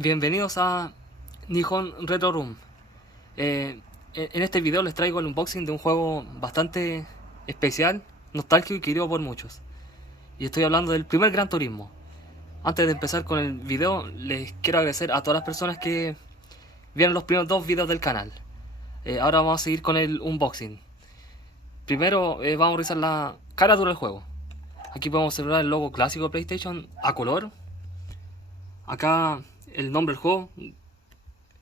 Bienvenidos a Nihon Retro Room. En este video les traigo el unboxing de un juego bastante especial, nostálgico y querido por muchos. Y estoy hablando del primer Gran Turismo. Antes de empezar con el video, les quiero agradecer a todas las personas que vieron los primeros dos videos del canal. Ahora vamos a seguir con el unboxing. Primero vamos a revisar la carátula del juego. Aquí podemos observar el logo clásico de PlayStation a color. Acá el nombre del juego,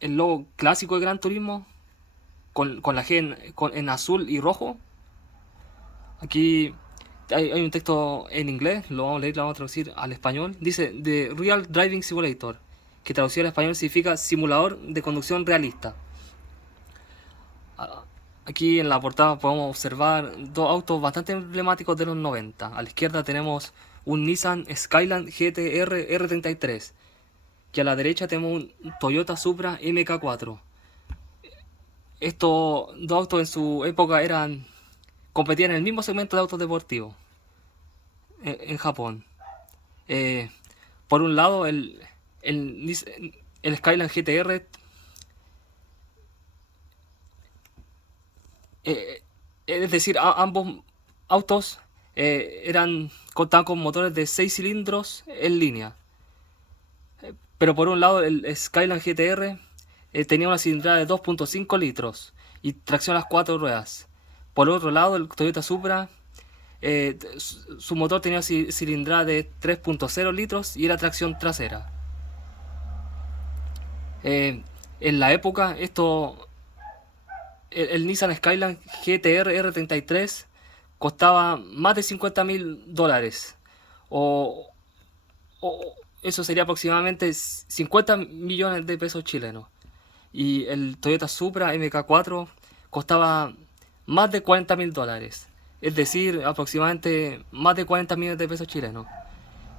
el logo clásico de Gran Turismo con la G en azul y rojo. Aquí hay un texto en inglés, lo vamos a leer, lo vamos a traducir al español. Dice The Real Driving Simulator, que traducido al español significa simulador de conducción realista. Aquí en la portada podemos observar dos autos bastante emblemáticos de los 90. A la izquierda tenemos un Nissan Skyline GT-R R33, y a la derecha tenemos un Toyota Supra MK4. Estos dos autos en su época competían en el mismo segmento de autos deportivos en Japón. Por un lado, el Skyline GTR, es decir, ambos autos contaban con motores de 6 cilindros en línea. Pero por un lado, el Skyline GTR tenía una cilindrada de 2.5 litros y tracción a las 4 ruedas. Por otro lado, el Toyota Supra, su motor tenía cilindrada de 3.0 litros y era tracción trasera. En la época, el Nissan Skyline GTR R33 costaba más de $50.000, o, o eso sería aproximadamente 50 millones de pesos chilenos. Y el Toyota Supra MK4 costaba más de $40.000, es decir, aproximadamente más de 40 millones de pesos chilenos.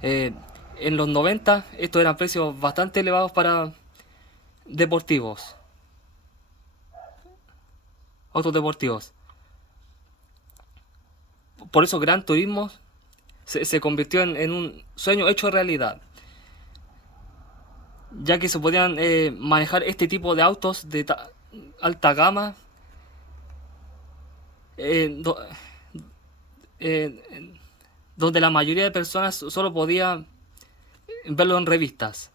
Eh, en los 90 estos eran precios bastante elevados para deportivos, autos deportivos. Por eso Gran Turismo se convirtió en un sueño hecho realidad, ya que se podían manejar este tipo de autos de alta gama, eh, do- eh, donde la mayoría de personas solo podía verlo en revistas.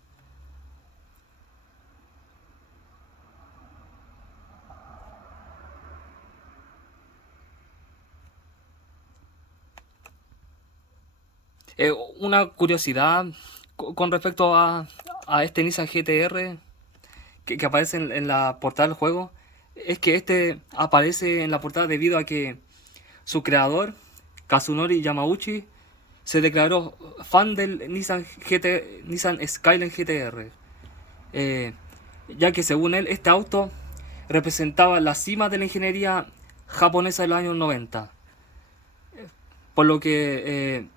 Una curiosidad con respecto a este Nissan GTR que aparece en la portada del juego es que este aparece en la portada debido a que su creador, Kazunori Yamauchi, se declaró fan del Nissan Skyline GTR, eh, ya que según él este auto representaba la cima de la ingeniería japonesa de los años 90, por lo que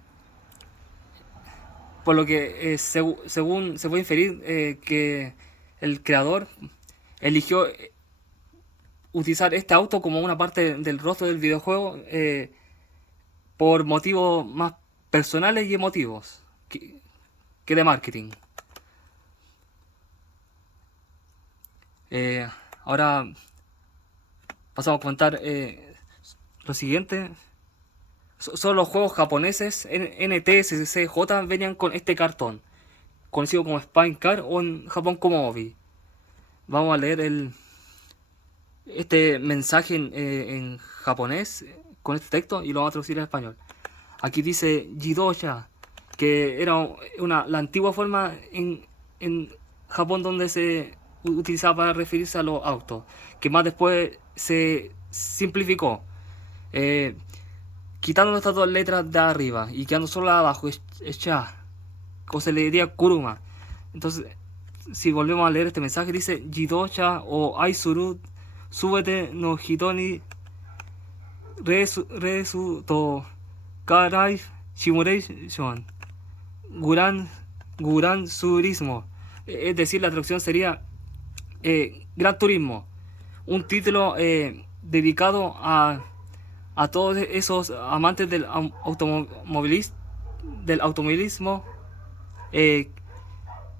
según se puede inferir que el creador eligió utilizar este auto como una parte del rostro del videojuego por motivos más personales y emotivos que de marketing. Eh, Ahora pasamos a comentar lo siguiente. Solo los juegos japoneses NTSCJ venían con este cartón, conocido como Spine Card o en Japón como Obi. Vamos a leer este mensaje en japonés con este texto y lo vamos a traducir en español. Aquí dice Jidosha, que era la antigua forma en Japón donde se utilizaba para referirse a los autos, que más después se simplificó, eh, quitando estas dos letras de arriba y quedando solo la de abajo, es cha, o se le diría kuruma. Entonces, si volvemos a leer este mensaje, dice Jidosha o Aizuru Subete no Hito ni Resu to Karai Simulation Guran Guran Surismo. Es decir, la traducción sería Gran Turismo, un título dedicado a todos esos amantes del automovilismo, eh,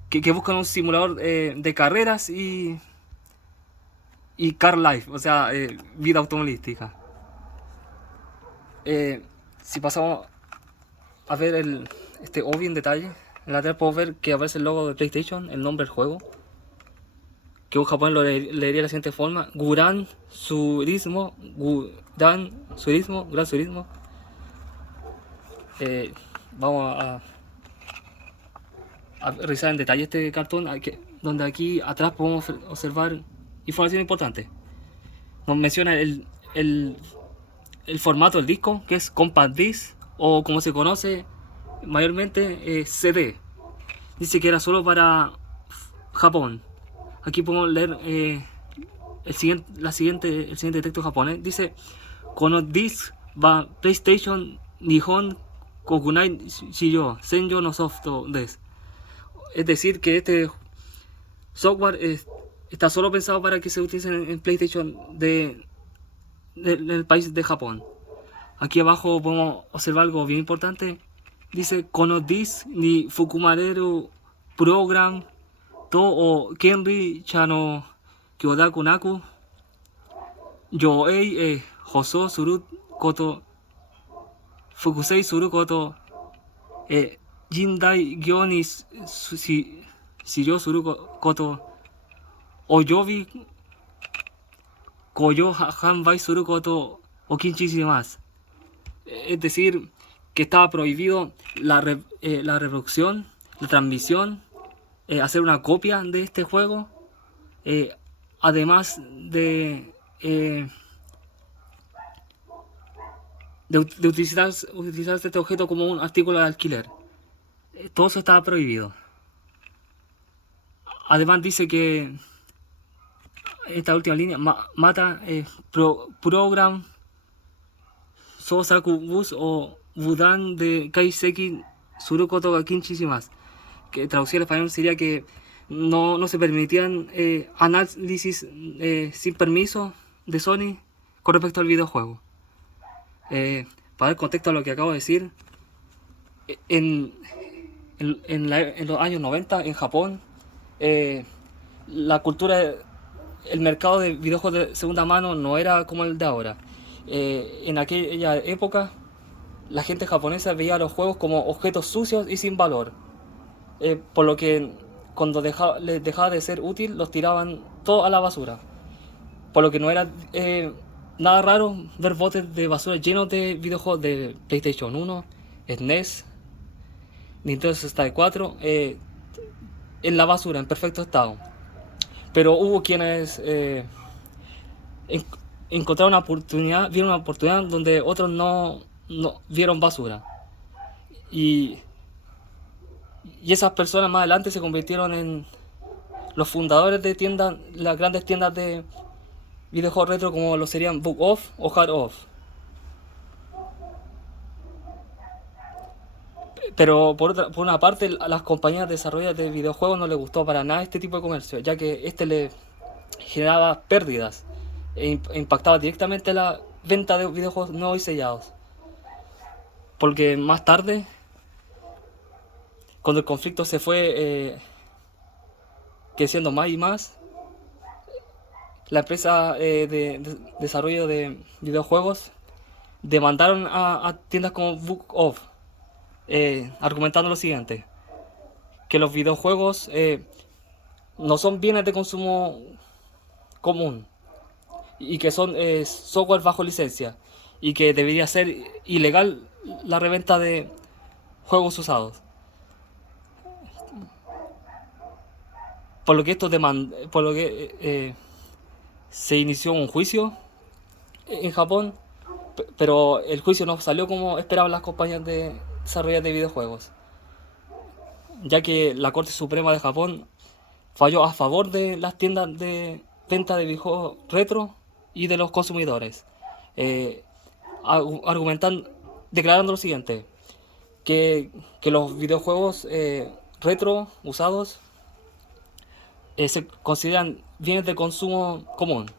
que buscan un simulador de carreras y car life, o sea, vida automovilística. Si pasamos a ver este OBI en detalle, en la lateral podemos ver que aparece el logo de PlayStation, el nombre del juego, que un japonés lo leería de la siguiente forma: Guran Surismo, Guran Surismo, Gran Surismo. Vamos a revisar en detalle este cartón, donde aquí atrás podemos observar información importante. Nos menciona el formato del disco, que es Compact Disc, o como se conoce mayormente CD. Dice que era solo para Japón. Aquí podemos leer el siguiente texto japonés. Dice: Kono disc va PlayStation Nihon Kokunai Shiyo Senjo no Softo des. Es decir, que este software está solo pensado para que se utilice en PlayStation del país de Japón. Aquí abajo podemos observar algo bien importante. Dice: Kono disc ni Fukumareru program to o Kenri Chano Kyodaku Naku Yoei Hoso Suru Koto Fukusei Suru Koto Jindai Gyo ni Shiryo Suru Koto Oyobi Koyo Hanbai Suru Koto Okinchi Shimasu. Es decir, que estaba prohibido la reproducción, la transmisión, hacer una copia de este juego, además de utilizar este objeto como un artículo de alquiler. Todo eso estaba prohibido. Además dice que esta última línea mata program Sosaku Bus o Budan de Kaiseki Surukoto ga Kinchi Shimasu, que traducido al español sería que no se permitían análisis sin permiso de Sony con respecto al videojuego. Para dar contexto a lo que acabo de decir, en los años 90 en Japón, la cultura, el mercado de videojuegos de segunda mano no era como el de ahora. En aquella época la gente japonesa veía los juegos como objetos sucios y sin valor, por lo que cuando les dejaba de ser útil los tiraban todo a la basura, por lo que no era nada raro ver botes de basura llenos de videojuegos de PlayStation 1, SNES, Nintendo 64 en la basura, en perfecto estado. Pero hubo quienes encontraron vieron una oportunidad donde otros no vieron basura. Y esas personas más adelante se convirtieron en los fundadores de tiendas, las grandes tiendas de videojuegos retro, como lo serían Book Off o Hard Off. Pero por una parte, a las compañías desarrolladoras de videojuegos no les gustó para nada este tipo de comercio, ya que este le generaba pérdidas e impactaba directamente la venta de videojuegos nuevos y sellados. Porque más tarde, cuando el conflicto se fue creciendo más y más, la empresa de desarrollo de videojuegos demandaron a tiendas como Book Off, argumentando lo siguiente: que los videojuegos no son bienes de consumo común y que son software bajo licencia, y que debería ser ilegal la reventa de juegos usados. Por lo que se inició un juicio en Japón, pero el juicio no salió como esperaban las compañías de desarrollo de videojuegos, ya que la Corte Suprema de Japón falló a favor de las tiendas de venta de videojuegos retro y de los consumidores, declarando lo siguiente: que los videojuegos retro usados se consideran bienes de consumo común,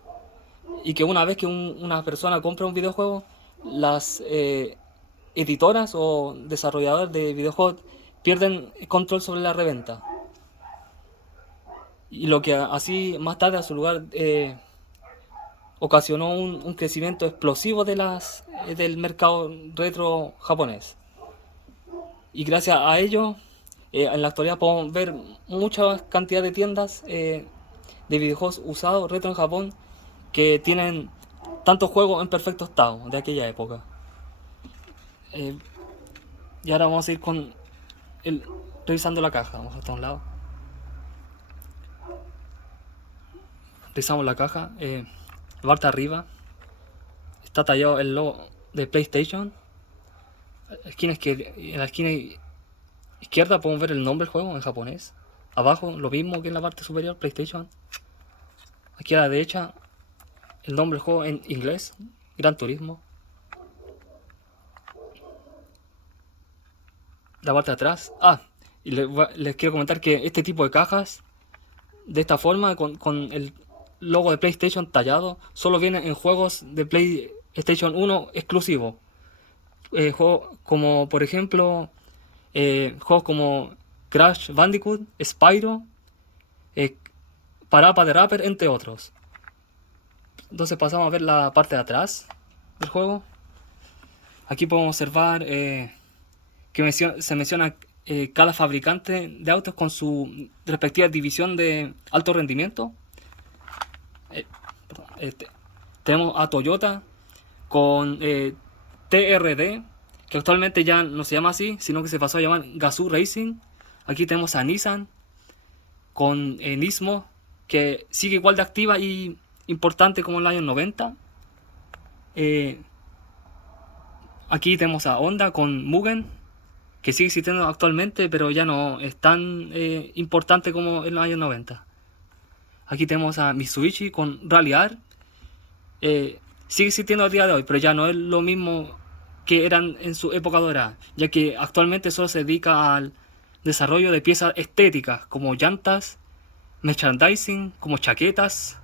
y que una vez que una persona compra un videojuego, las editoras o desarrolladores de videojuegos pierden control sobre la reventa. y lo que así más tarde a su lugar ocasionó un crecimiento explosivo del mercado retro japonés. Y gracias a ello, en la actualidad podemos ver mucha cantidad de tiendas de videojuegos usados retro en Japón que tienen tantos juegos en perfecto estado de aquella época. Eh, y ahora vamos a ir con el, revisando la caja. Vamos hasta un lado. Revisamos la caja. La parte de arriba está tallado el logo de PlayStation. En la esquina izquierda podemos ver el nombre del juego en japonés. Abajo lo mismo que en la parte superior, PlayStation. Aquí a la derecha el nombre del juego en inglés, Gran Turismo. La parte de atrás. Y les quiero comentar que este tipo de cajas, de esta forma, con el logo de PlayStation tallado, solo viene en juegos de PlayStation 1 exclusivos. Juegos como, por ejemplo, juegos como Crash Bandicoot, Spyro, Parappa the Rapper, entre otros. Entonces pasamos a ver la parte de atrás del juego. Aquí podemos observar que se menciona cada fabricante de autos con su respectiva división de alto rendimiento. Tenemos a Toyota con TRD, que actualmente ya no se llama así, sino que se pasó a llamar Gazoo Racing. Aquí tenemos a Nissan con Nismo, que sigue igual de activa y importante como en los años 90. Aquí tenemos a Honda con Mugen, que sigue existiendo actualmente, pero ya no es tan importante como en los años 90. Aquí tenemos a Mitsubishi con Rally R. Sigue existiendo a día de hoy, pero ya no es lo mismo que eran en su época dorada, ya que actualmente solo se dedica al desarrollo de piezas estéticas como llantas, merchandising, como chaquetas,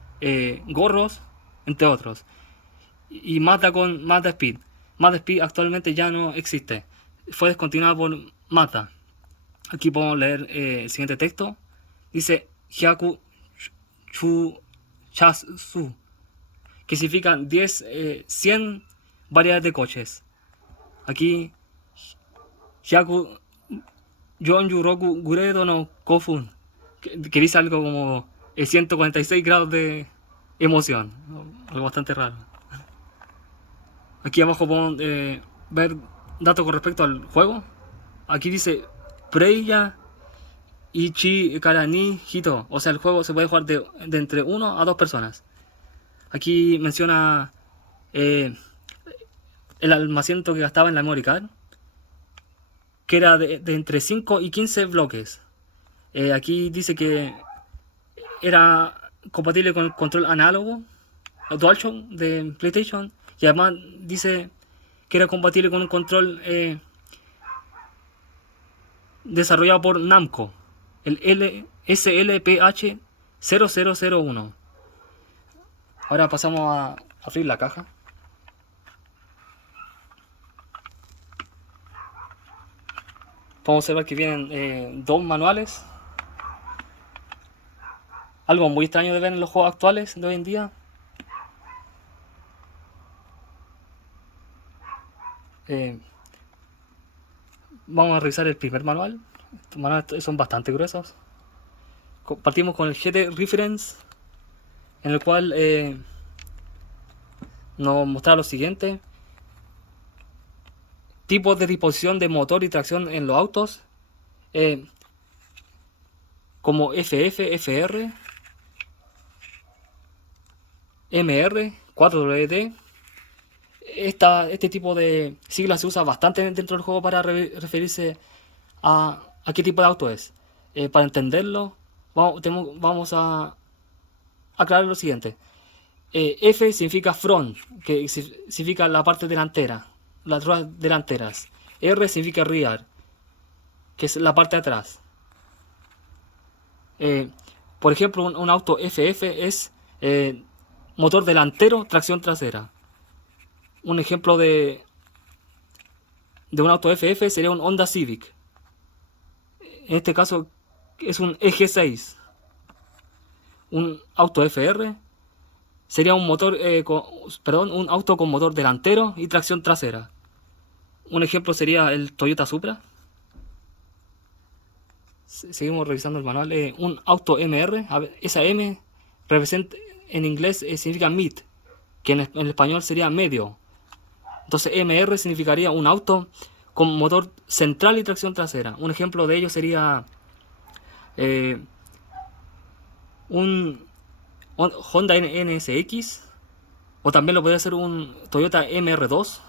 gorros, entre otros. Y Mazda con Mazda Speed. Mazda Speed actualmente ya no existe. Fue descontinuada por Mazda. Aquí podemos leer el siguiente texto. Dice Hyaku Chu Chasu, que significa 100 variedades de coches. Aquí Hyaku Yonju Roku Guredo no Kofun, que dice algo como 146 grados de emoción. Algo bastante raro. Aquí abajo podemos ver datos con respecto al juego. Aquí dice Preya Ichi Karani Hito. O sea, el juego se puede jugar de entre 1 a 2 personas. Aquí menciona el almacenamiento que gastaba en la memory card, que era de entre 5 y 15 bloques. Aquí dice que era compatible con el control análogo DualShock de PlayStation, y además dice que era compatible con un control desarrollado por Namco, el SLPH 0001. Ahora pasamos a abrir la caja. Podemos observar que vienen dos manuales. Algo muy extraño de ver en los juegos actuales de hoy en día. Vamos a revisar el primer manual. Estos manuales son bastante gruesos. Partimos con el GT Reference, en el cual nos muestra lo siguiente: tipos de disposición de motor y tracción en los autos, como FF, FR, MR, 4WD. Este tipo de siglas se usa bastante dentro del juego para referirse a qué tipo de auto es. Para entenderlo, vamos a aclarar lo siguiente. F significa front, que significa la parte delantera, las ruedas delanteras. R significa rear, que es la parte de atrás. Por ejemplo, un auto FF es motor delantero, tracción trasera. Un ejemplo de un auto FF sería un Honda Civic. En este caso es un EG6. Un auto FR sería un motor, un auto con motor delantero y tracción trasera. Un ejemplo sería el Toyota Supra. Seguimos revisando el manual. Un auto MR, esa M representa, en inglés significa mid, que en español sería medio. Entonces MR significaría un auto con motor central y tracción trasera. Un ejemplo de ello sería un Honda NSX, o también lo podría ser un Toyota MR2.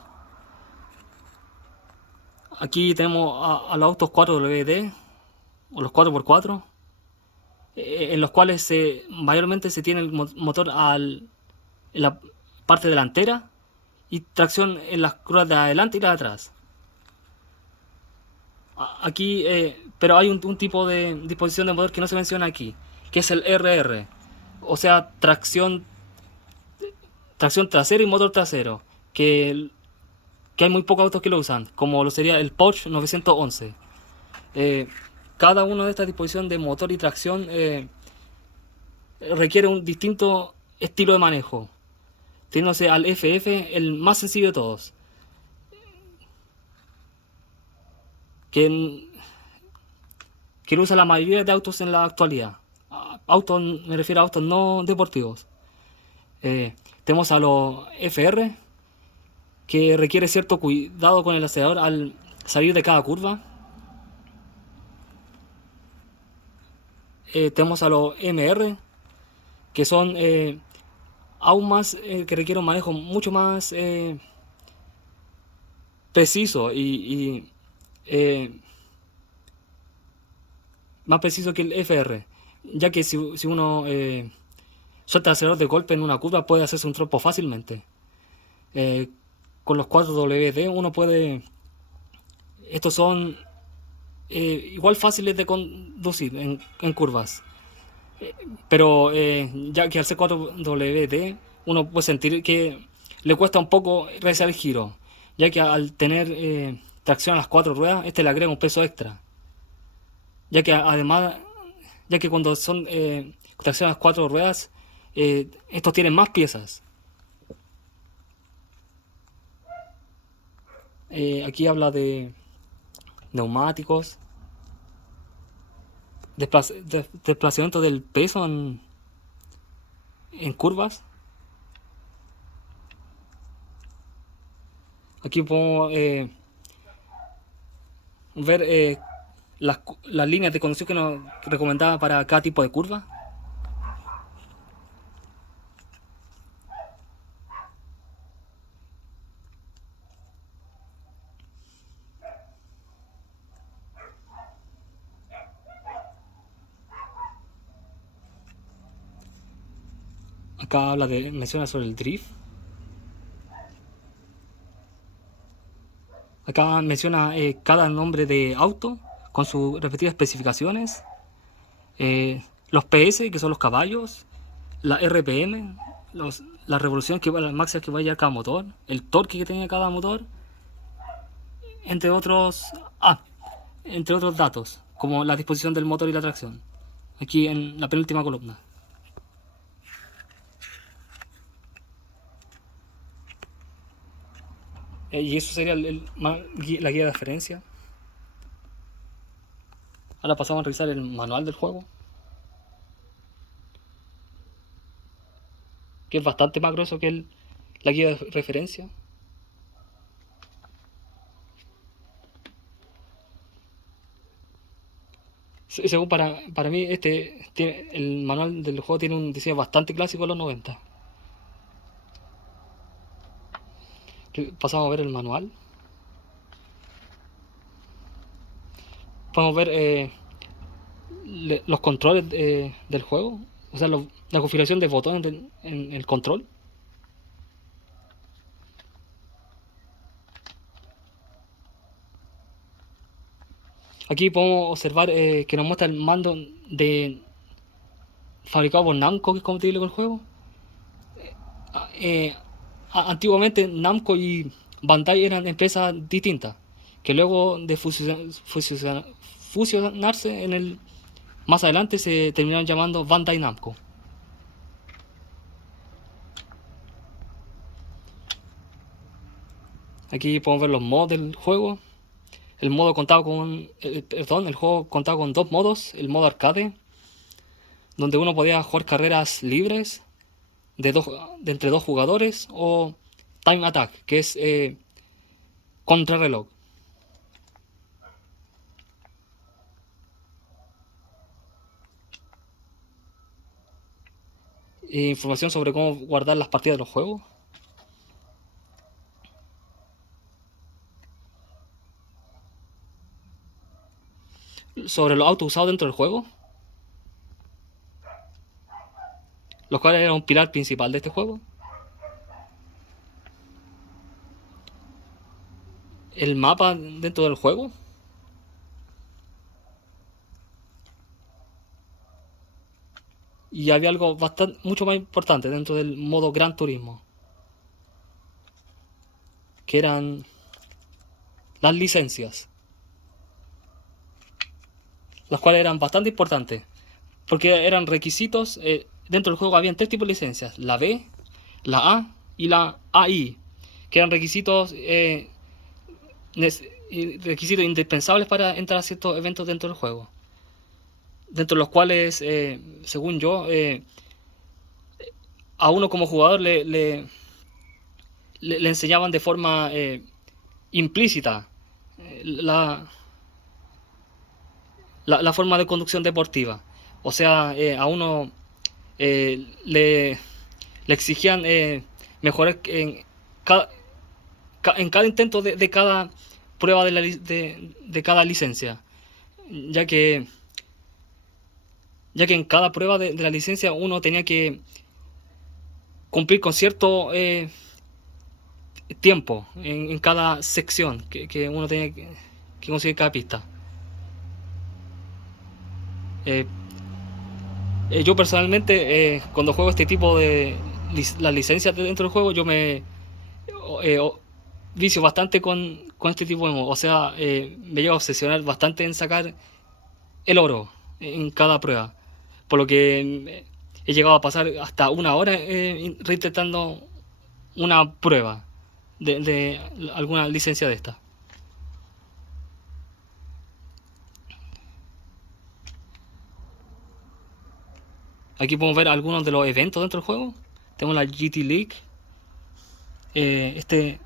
Aquí tenemos a los autos 4WD o los 4x4, en los cuales mayormente se tiene el motor en la parte delantera y tracción en las ruedas de adelante y las de atrás. Aquí, pero hay un tipo de disposición de motor que no se menciona aquí, que es el RR, o sea, tracción trasera y motor trasero, que hay muy pocos autos que lo usan, como lo sería el Porsche 911. Cada una de estas disposiciones de motor y tracción requiere un distinto estilo de manejo, teniéndose al FF el más sencillo de todos, que lo usa la mayoría de autos en la actualidad. Autos, me refiero a autos no deportivos. Tenemos a los FR, que requiere cierto cuidado con el acelerador al salir de cada curva. Tenemos a los MR, que son aún más, que requieren un manejo mucho más preciso y más preciso que el FR, ya que si uno suelta el acelerador de golpe en una curva puede hacerse un trompo fácilmente. Con los 4WD uno puede, estos son igual fáciles de conducir en curvas, pero ya que al ser 4WD uno puede sentir que le cuesta un poco realizar el giro, ya que al tener tracción a las 4 ruedas, este le agrega un peso extra, ya que además, ya que cuando son tracción a las 4 ruedas, estos tienen más piezas. Aquí habla de neumáticos, desplazamiento del peso en curvas. Aquí podemos ver las líneas de conducción que nos recomendaba para cada tipo de curva. Acá menciona sobre el drift. Acá menciona cada nombre de auto con sus respectivas especificaciones. Los PS, que son los caballos. La RPM, la revolución las máximas que va a llevar cada motor. El torque que tenga cada motor. Entre otros datos, como la disposición del motor y la tracción. Aquí en la penúltima columna. Y eso sería la guía de referencia. Ahora pasamos a revisar el manual del juego, que es bastante más grueso que la guía de referencia. Según para mí, el manual del juego tiene un diseño bastante clásico de los 90. Pasamos a ver el manual. Podemos ver los controles del juego, o sea, la configuración de botones en el control. Aquí podemos observar que nos muestra el mando fabricado por Namco, que es compatible con el juego. Antiguamente Namco y Bandai eran empresas distintas, que luego de fusionarse más adelante se terminaron llamando Bandai Namco. Aquí podemos ver los modos del juego. El modo contaba con, el juego contaba con dos modos: el modo arcade, donde uno podía jugar carreras libres de entre dos jugadores, o Time Attack, que es contrarreloj. Información sobre cómo guardar las partidas de los juegos. Sobre los autos usados dentro del juego, los cuales eran un pilar principal de este juego. El mapa dentro del juego. Y había algo bastante, mucho más importante dentro del modo Gran Turismo, que eran las licencias, las cuales eran bastante importantes, porque eran requisitos. Dentro del juego habían tres tipos de licencias: la B, la A y la AI, que eran requisitos requisitos indispensables para entrar a ciertos eventos dentro del juego, dentro de los cuales, según yo, a uno como jugador le enseñaban de forma implícita la forma de conducción deportiva. O sea, a uno le exigían mejorar en cada intento de cada prueba de cada licencia, ya que en cada prueba de la licencia uno tenía que cumplir con cierto tiempo en cada sección que uno tenía que conseguir cada pista. Yo personalmente, cuando juego este tipo de las licencias dentro del juego, yo me vicio bastante con este tipo de modo. O sea, me llevo a obsesionar bastante en sacar el oro en cada prueba, por lo que he llegado a pasar hasta una hora reintentando una prueba de alguna licencia de esta. Aquí podemos ver algunos de los eventos dentro del juego. Tenemos la GT League, entre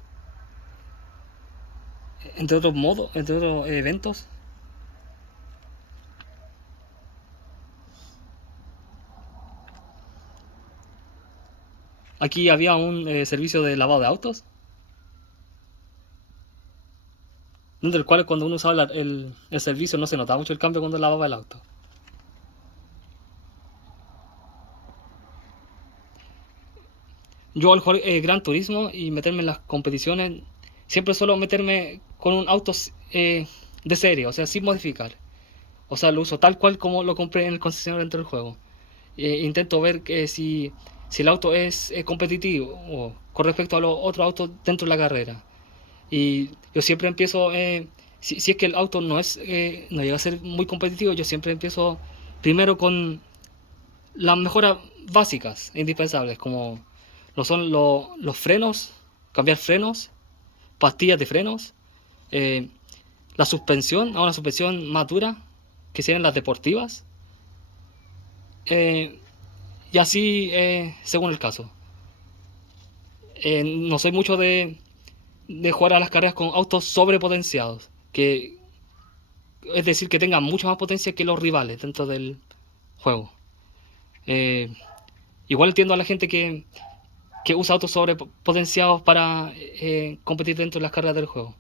otros modos, entre otros eventos. Aquí había un servicio de lavado de autos, dentro del cual cuando uno usaba el servicio no se notaba mucho el cambio cuando lavaba el auto. Yo al jugar Gran Turismo y meterme en las competiciones, siempre suelo meterme con un auto de serie, o sea, sin modificar. O sea, lo uso tal cual como lo compré en el concesionario dentro del juego. Intento ver que si el auto es competitivo o con respecto a los otros autos dentro de la carrera. Y yo siempre empiezo, si es que el auto no llega a ser muy competitivo, yo siempre empiezo primero con las mejoras básicas e indispensables, como lo son los frenos, cambiar frenos, pastillas de frenos, eh, la suspensión, a una suspensión más dura, que serían las deportivas, eh, y así según el caso. No soy mucho de jugar a las carreras con autos sobrepotenciados, es decir, que tengan mucha más potencia que los rivales dentro del juego. Eh, Igual entiendo a la gente que usa autos sobrepotenciados para competir dentro de las carreras del juego.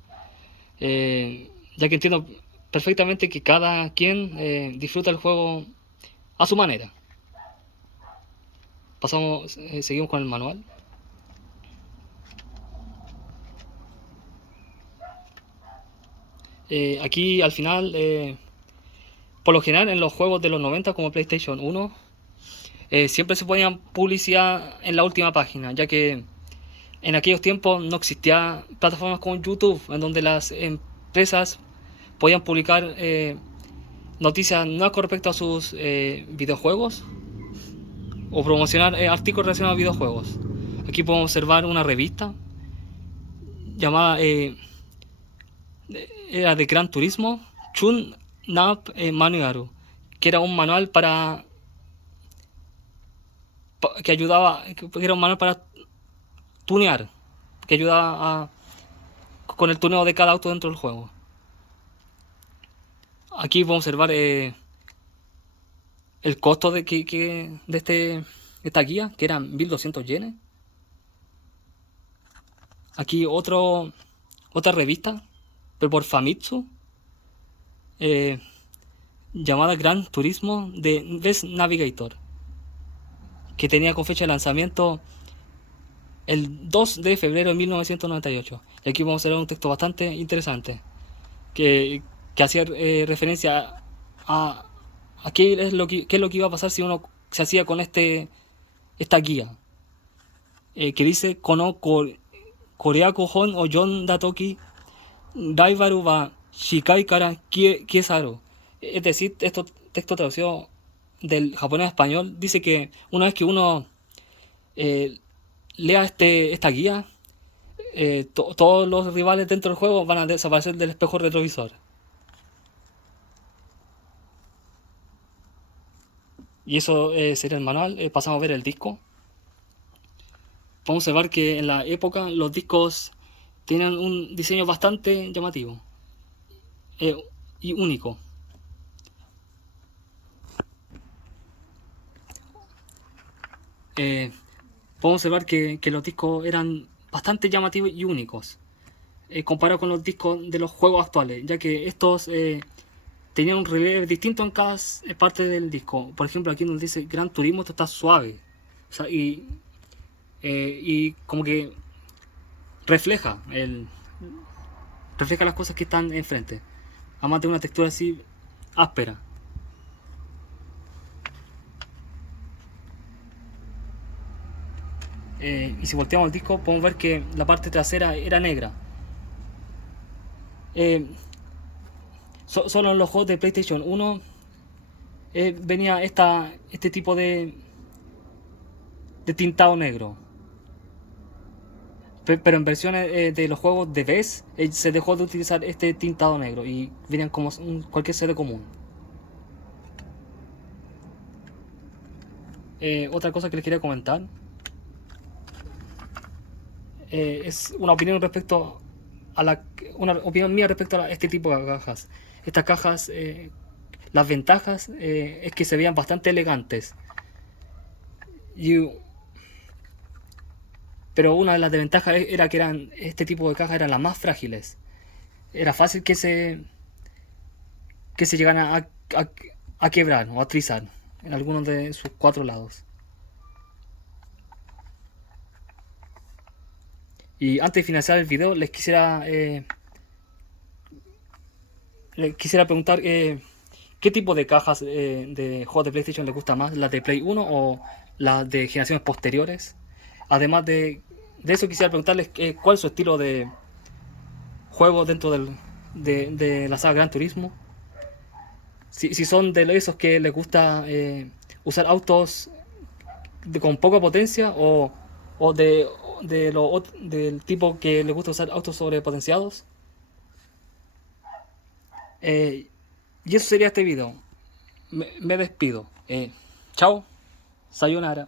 Ya que entiendo perfectamente que cada quien disfruta el juego a su manera. Seguimos con el manual. Aquí al final, por lo general en los juegos de los 90 como PlayStation 1, siempre se ponían publicidad en la última página, ya que en aquellos tiempos no existía plataformas como YouTube, en donde las empresas podían publicar noticias no con respecto a sus videojuegos o promocionar artículos relacionados a videojuegos. Aquí podemos observar una revista llamada, era de Gran Turismo, Chun Nap Manuaru, que era un manual que ayudaba, que era un manual para tunear, que ayudaba con el tuneo de cada auto dentro del juego. Aquí podemos observar el costo de esta guía, que eran 1200 yenes. Aquí otra revista, pero por Famitsu, eh, llamada Gran Turismo de Best Navigator, que tenía con fecha de lanzamiento el 2 de febrero de 1998. Y aquí vamos a ver un texto bastante interesante que hacía referencia a qué es lo que iba a pasar si uno se hacía con esta guía, que dice Kono Koreako Hon o Jon Datoki Daibaru wa Shikai kara Kiesaru. Es decir, esto texto traducido del japonés a español dice que una vez que uno lea esta guía, todos los rivales dentro del juego van a desaparecer del espejo retrovisor. Y eso sería el manual. Pasamos a ver el disco. Podemos observar que en la época los discos tienen un diseño bastante llamativo y único. Podemos observar que los discos eran bastante llamativos y únicos comparado con los discos de los juegos actuales, ya que estos tenían un relieve distinto en cada parte del disco. Por ejemplo, aquí nos dice Gran Turismo, esto está suave. O sea, y como que refleja refleja las cosas que están enfrente. Además de una textura así áspera. Y si volteamos el disco podemos ver que la parte trasera era negra. Solo en los juegos de PlayStation 1 venía este tipo de tintado negro. Pero en versiones de los juegos de PES se dejó de utilizar este tintado negro y venían como cualquier CD común. Otra cosa que les quería comentar es una opinión respecto una opinión mía respecto a este tipo de cajas. Estas cajas, las ventajas es que se veían bastante elegantes. Pero una de las desventajas era que este tipo de cajas eran las más frágiles. Era fácil que se llegaran a quebrar o a trizar en algunos de sus cuatro lados. Y antes de finalizar el video les quisiera preguntar qué tipo de cajas de juegos de PlayStation les gusta más, las de Play 1 o las de generaciones posteriores. Además de eso quisiera preguntarles cuál es su estilo de juego dentro de la saga Gran Turismo. Si son de esos que les gusta usar autos con poca potencia o del tipo que les gusta usar autos sobrepotenciados. Y eso sería este video. Me despido. Chao. Sayonara.